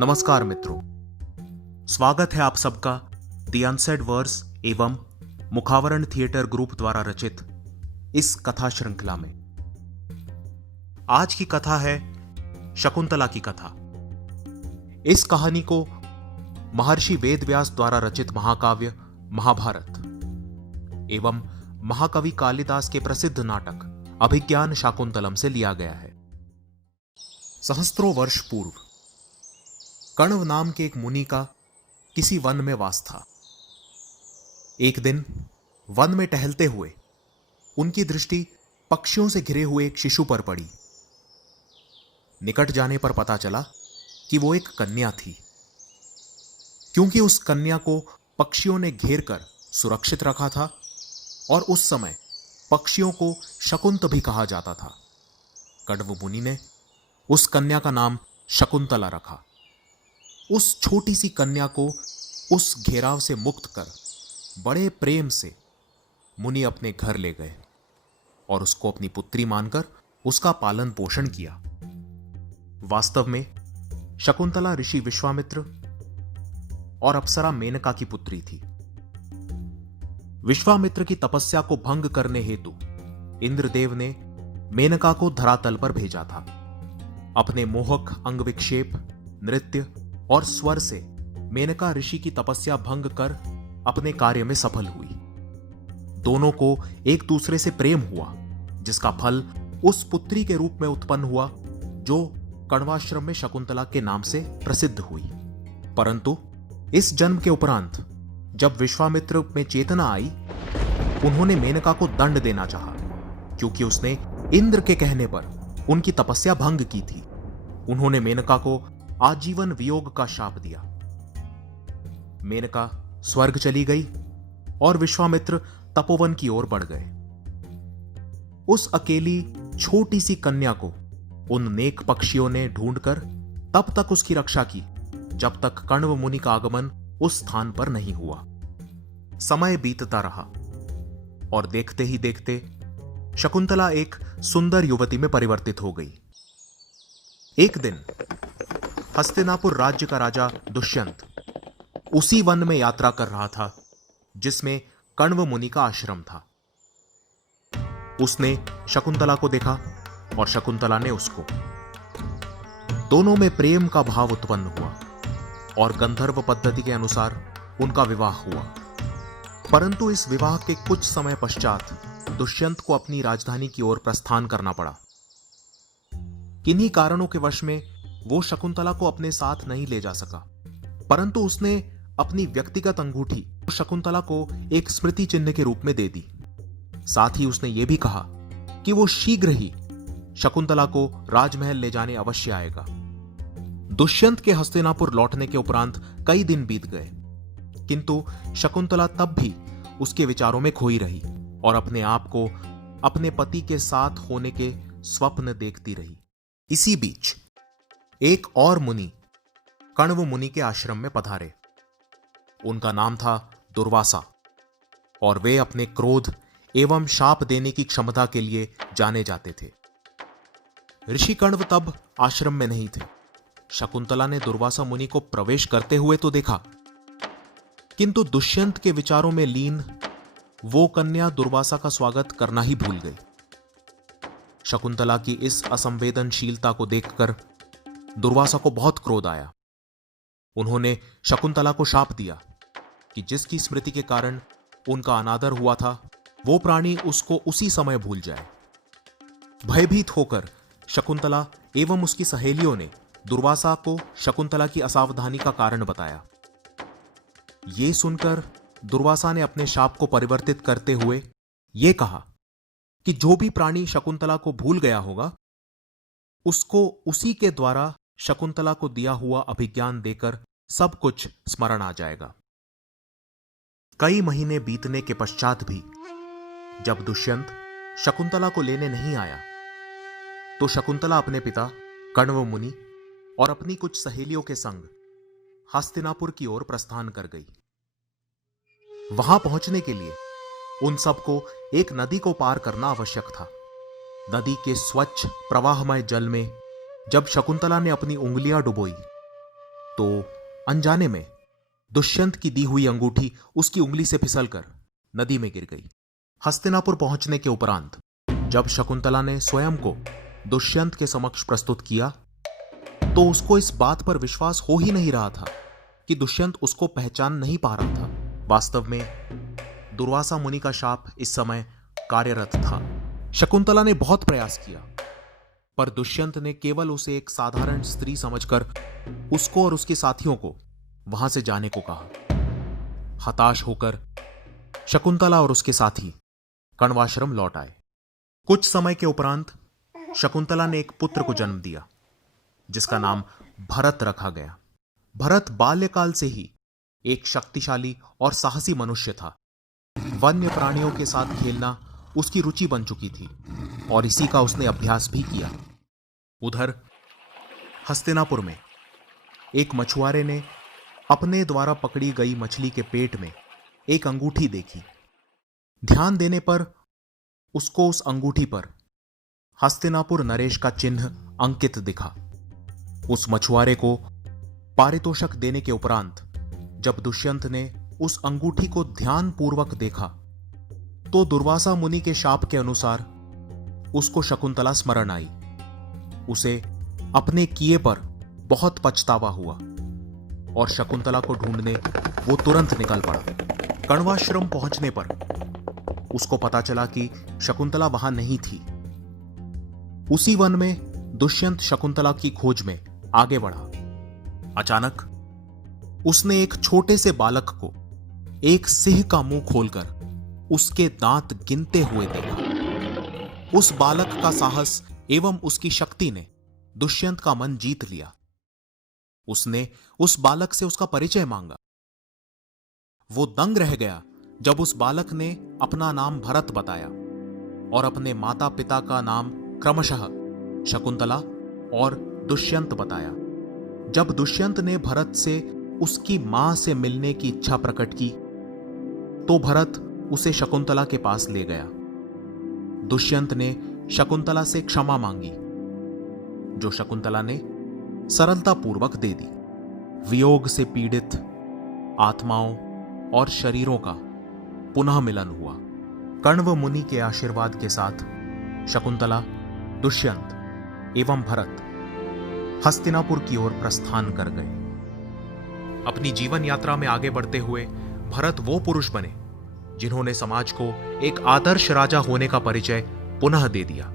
नमस्कार मित्रों, स्वागत है आप सबका द अनसेड वर्ड्स एवं मुखावरण थिएटर ग्रुप द्वारा रचित इस कथा श्रृंखला में। आज की कथा है शकुंतला की कथा। इस कहानी को महर्षि वेदव्यास द्वारा रचित महाकाव्य महाभारत एवं महाकवि कालिदास के प्रसिद्ध नाटक अभिज्ञान शाकुंतलम से लिया गया है। सहस्त्रों वर्ष पूर्व कण्व नाम के एक मुनि का किसी वन में वास था। एक दिन वन में टहलते हुए उनकी दृष्टि पक्षियों से घिरे हुए एक शिशु पर पड़ी। निकट जाने पर पता चला कि वो एक कन्या थी, क्योंकि उस कन्या को पक्षियों ने घेर कर सुरक्षित रखा था और उस समय पक्षियों को शकुंत भी कहा जाता था। कण्व मुनि ने उस कन्या का नाम शकुंतला रखा। उस छोटी सी कन्या को उस घेराव से मुक्त कर बड़े प्रेम से मुनि अपने घर ले गए और उसको अपनी पुत्री मानकर उसका पालन पोषण किया। वास्तव में शकुंतला ऋषि विश्वामित्र और अप्सरा मेनका की पुत्री थी। विश्वामित्र की तपस्या को भंग करने हेतु इंद्रदेव ने मेनका को धरातल पर भेजा था। अपने मोहक अंग विक्षेप, नृत्य और स्वर से मेनका ऋषि की तपस्या भंग कर अपने कार्य में सफल हुई। दोनों को एक दूसरे से प्रेम हुआ, जिसका फल उस पुत्री के रूप में उत्पन्न हुआ जो कण्वाश्रम में शकुंतला के नाम से प्रसिद्ध हुई। परंतु इस जन्म के उपरांत जब विश्वामित्र में चेतना आई, उन्होंने मेनका को दंड देना चाहा, क्योंकि उसने इंद्र के कहने पर उनकी तपस्या भंग की थी। उन्होंने मेनका को आजीवन वियोग का शाप दिया। मेनका स्वर्ग चली गई और विश्वामित्र तपोवन की ओर बढ़ गए। उस अकेली छोटी सी कन्या को उन नेक पक्षियों ने ढूंढकर तब तक उसकी रक्षा की जब तक कण्व मुनि का आगमन उस स्थान पर नहीं हुआ। समय बीतता रहा और देखते ही देखते शकुंतला एक सुंदर युवती में परिवर्तित हो गई। एक दिन हस्तिनापुर राज्य का राजा दुष्यंत उसी वन में यात्रा कर रहा था जिसमें कण्व मुनि का आश्रम था। उसने शकुंतला को देखा और शकुंतला ने उसको। दोनों में प्रेम का भाव उत्पन्न हुआ और गंधर्व पद्धति के अनुसार उनका विवाह हुआ। परंतु इस विवाह के कुछ समय पश्चात दुष्यंत को अपनी राजधानी की ओर प्रस्थान करना पड़ा। किन्हीं कारणों के वश में वो शकुंतला को अपने साथ नहीं ले जा सका, परंतु उसने अपनी व्यक्तिगत अंगूठी शकुंतला को एक स्मृति चिन्ह के रूप में दे दी। साथ ही उसने यह भी कहा कि वो शीघ्र ही शकुंतला को राजमहल ले जाने अवश्य आएगा। दुष्यंत के हस्तिनापुर लौटने के उपरांत कई दिन बीत गए, किंतु शकुंतला तब भी उसके विचारों में खोई रही और अपने आप को अपने पति के साथ होने के स्वप्न देखती रही। इसी बीच एक और मुनि कण्व मुनि के आश्रम में पधारे। उनका नाम था दुर्वासा और वे अपने क्रोध एवं शाप देने की क्षमता के लिए जाने जाते थे। ऋषि कण्व तब आश्रम में नहीं थे। शकुंतला ने दुर्वासा मुनि को प्रवेश करते हुए तो देखा, किंतु दुष्यंत के विचारों में लीन वो कन्या दुर्वासा का स्वागत करना ही भूल गई। शकुंतला की इस असंवेदनशीलता को देखकर दुर्वासा को बहुत क्रोध आया। उन्होंने शकुंतला को शाप दिया कि जिसकी स्मृति के कारण उनका अनादर हुआ था, वो प्राणी उसको उसी समय भूल जाए। भयभीत होकर शकुंतला एवं उसकी सहेलियों ने दुर्वासा को शकुंतला की असावधानी का कारण बताया। ये सुनकर दुर्वासा ने अपने शाप को परिवर्तित करते हुए यह कहा कि जो भी प्राणी शकुंतला को भूल गया होगा, उसको उसी के द्वारा शकुंतला को दिया हुआ अभिज्ञान देकर सब कुछ स्मरण आ जाएगा। कई महीने बीतने के पश्चात भी जब दुष्यंत शकुंतला को लेने नहीं आया, तो शकुंतला अपने पिता कण्व मुनि और अपनी कुछ सहेलियों के संग हस्तिनापुर की ओर प्रस्थान कर गई। वहां पहुंचने के लिए उन सबको एक नदी को पार करना आवश्यक था। नदी के स्वच्छ प्रवाहमय जल में जब शकुंतला ने अपनी उंगलियां डुबोई तो अनजाने में दुष्यंत की दी हुई अंगूठी उसकी उंगली से फिसलकर नदी में गिर गई। हस्तिनापुर पहुंचने के उपरांत जब शकुंतला ने स्वयं को दुष्यंत के समक्ष प्रस्तुत किया तो उसको इस बात पर विश्वास हो ही नहीं रहा था कि दुष्यंत उसको पहचान नहीं पा रहा था। वास्तव में दुर्वासा मुनि का शाप इस समय कार्यरत था। शकुंतला ने बहुत प्रयास किया, पर दुष्यंत ने केवल उसे एक साधारण स्त्री समझकर उसको और उसके साथियों को वहां से जाने को कहा। हताश होकर शकुंतला और उसके साथी कण्वाश्रम लौट आए। कुछ समय के उपरांत शकुंतला ने एक पुत्र को जन्म दिया जिसका नाम भरत रखा गया। भरत बाल्यकाल से ही एक शक्तिशाली और साहसी मनुष्य था। वन्य प्राणियों के साथ खेलना उसकी रुचि बन चुकी थी और इसी का उसने अभ्यास भी किया। उधर हस्तिनापुर में एक मछुआरे ने अपने द्वारा पकड़ी गई मछली के पेट में एक अंगूठी देखी। ध्यान देने पर उसको उस अंगूठी पर हस्तिनापुर नरेश का चिन्ह अंकित दिखा। उस मछुआरे को पारितोषिक देने के उपरांत जब दुष्यंत ने उस अंगूठी को ध्यानपूर्वक देखा तो दुर्वासा मुनि के शाप के अनुसार उसको शकुंतला स्मरण आई। उसे अपने किए पर बहुत पछतावा हुआ और शकुंतला को ढूंढने वो तुरंत निकल पड़ा। कण्वाश्रम पहुंचने पर उसको पता चला कि शकुंतला वहां नहीं थी। उसी वन में दुष्यंत शकुंतला की खोज में आगे बढ़ा। अचानक उसने एक छोटे से बालक को एक सिंह का मुंह खोलकर उसके दांत गिनते हुए देखा। उस बालक का साहस एवं उसकी शक्ति ने दुष्यंत का मन जीत लिया। उसने उस बालक से उसका परिचय मांगा। वो दंग रह गया जब उस बालक ने अपना नाम भरत बताया और अपने माता पिता का नाम क्रमशः शकुंतला और दुष्यंत बताया। जब दुष्यंत ने भरत से उसकी मां से मिलने की इच्छा प्रकट की तो भरत उसे शकुंतला के पास ले गया। दुष्यंत ने शकुंतला से क्षमा मांगी जो शकुंतला ने सरलतापूर्वक दे दी। वियोग से पीड़ित आत्माओं और शरीरों का पुनः मिलन हुआ। कण्व मुनि के आशीर्वाद के साथ शकुंतला, दुष्यंत एवं भरत हस्तिनापुर की ओर प्रस्थान कर गए। अपनी जीवन यात्रा में आगे बढ़ते हुए भरत वो पुरुष बने जिन्होंने समाज को एक आदर्श राजा होने का परिचय पुनः दे दिया।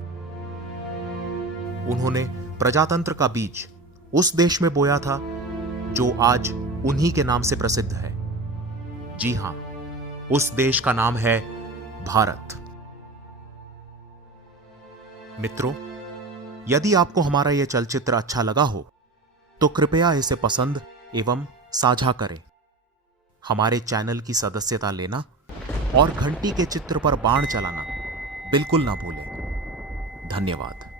उन्होंने प्रजातंत्र का बीज उस देश में बोया था जो आज उन्हीं के नाम से प्रसिद्ध है। जी हां, उस देश का नाम है भारत। मित्रों, यदि आपको हमारा यह चलचित्र अच्छा लगा हो तो कृपया इसे पसंद एवं साझा करें। हमारे चैनल की सदस्यता लेना और घंटी के चित्र पर बाण चलाना बिल्कुल ना भूलें। धन्यवाद।